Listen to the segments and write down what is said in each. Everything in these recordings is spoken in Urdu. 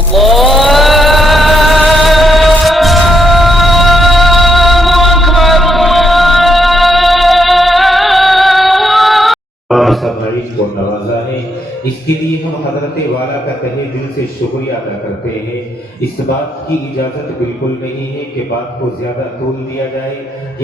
سب کو نوازا ہے، اس کے لیے ہم حضرت والا کا تہہ دل سے شکریہ ادا کرتے ہیں۔ اس بات کی اجازت بالکل نہیں ہے کہ بات کو زیادہ طول دیا جائے،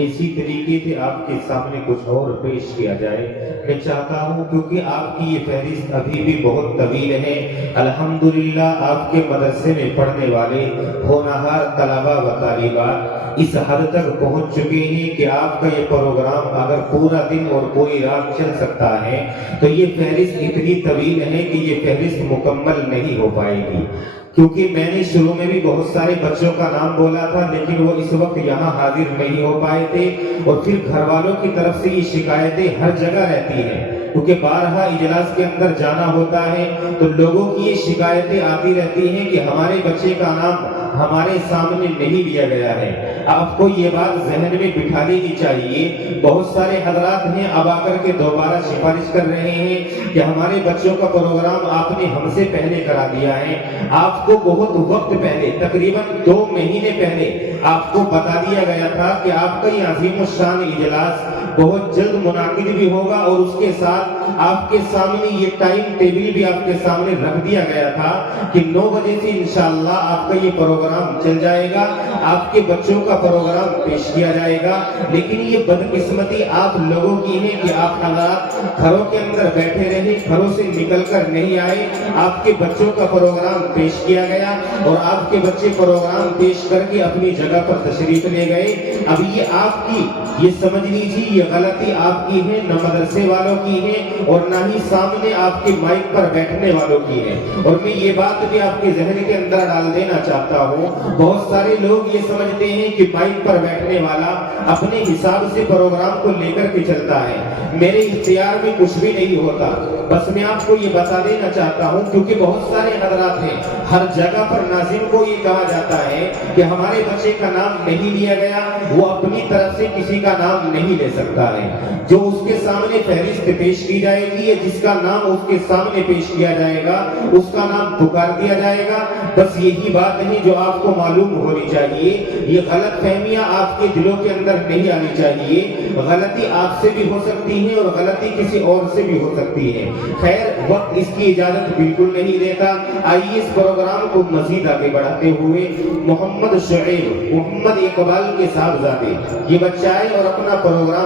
اسی طریقے سے آپ کے سامنے کچھ اور پیش کیا جائے۔ میں چاہتا ہوں کیونکہ آپ کی یہ فہرست ابھی بھی بہت طویل ہے، الحمدللہ آپ کے مدرسے میں پڑھنے والے ہونہار طلباء و طالبات اس حد تک پہنچ چکے ہیں کہ آپ کا یہ پروگرام اگر پورا دن اور پوری رات چل سکتا ہے تو یہ فہرست اتنی طویل ہے کہ یہ فہرست مکمل نہیں ہو پائے گی، کیونکہ میں نے شروع میں بھی بہت سارے بچوں کا نام بولا تھا لیکن وہ اس وقت یہاں حاضر نہیں ہو پائے تھے، اور پھر گھر والوں کی طرف سے یہ شکایتیں ہر جگہ رہتی ہیں، کیونکہ بارہا اجلاس کے اندر جانا ہوتا ہے تو لوگوں کی یہ شکایتیں آتی رہتی ہیں کہ ہمارے بچے کا نام ہمارے سامنے نہیں لیا گیا ہے۔ آپ کو یہ بات ذہن میں بٹھا لینی چاہیے، بہت سارے حضرات ہیں اب آ کر کے دوبارہ سفارش کر رہے ہیں کہ ہمارے بچوں کا پروگرام آپ نے ہم سے پہلے کرا دیا ہے۔ آپ کو بہت وقت پہلے، تقریباً 2 مہینے پہلے آپ کو بتا دیا گیا تھا کہ آپ کا یہ عظیم الشان اجلاس بہت جلد منعقد بھی ہوگا، اور اس کے ساتھ آپ کے سامنے یہ ٹائم ٹیبل بھی آپ کے سامنے رکھ دیا گیا تھا کہ 9 بجے سے انشاءاللہ آپ کا یہ پروگرام چل جائے گا، آپ کے بچوں کا پروگرام پیش کیا جائے گا۔ لیکن یہ بدقسمتی آپ لوگوں کی ہے کہ آپ حضرات گھروں کے اندر بیٹھے رہے، گھروں سے نکل کر نہیں آئے، آپ کے بچوں کا پروگرام پیش کیا گیا اور آپ کے بچے پروگرام پیش کر کے اپنی جگہ پر تشریف لے گئے۔ اب یہ آپ کی، یہ سمجھ لیجیے یہ غلطی آپ کی ہے، نہ مدرسے والوں کی ہے اور نہ ہی سامنے آپ کے مائک پر بیٹھنے والوں کی ہے۔ اور میں یہ بات بھی آپ کے ذہن کے اندر ڈال دینا چاہتا ہوں، بہت سارے لوگ یہ سمجھتے ہیں کہ مائک پر بیٹھنے والا اپنے حساب سے پروگرام کو لے کر کے چلتا ہے، میرے اختیار میں کچھ بھی نہیں ہوتا۔ بس میں آپ کو یہ بتا دینا چاہتا ہوں کیونکہ بہت سارے حضرات ہیں، ہر جگہ پر ناظم کو یہ کہا جاتا ہے کہ ہمارے بچے کا نام نہیں لیا گیا، وہ اپنی طرف سے کسی کا نام نہیں لے سکتا ہے۔ جو اس کے سامنے فہرست پیش کی جائے گی، جس کا نام اس کے سامنے پیش کیا جائے گا اس کا نام پکار دیا جائے گا۔ بس یہی بات نہیں جو آپ کو معلوم ہونی چاہیے، یہ غلط فہمیاں آپ کے دلوں کے اندر نہیں آنی چاہیے۔ غلطی آپ سے بھی ہو سکتی ہے اور غلطی کسی اور سے بھی ہو سکتی ہے، خیر وقت اس کی اجازت بالکل نہیں دیتا۔ آئیے اس پروگرام کو مزید آگے بڑھاتے ہوئے محمد شعیب، محمد اقبال کے صاحبزادے یہ بچہ ہے اور اپنا پروگرام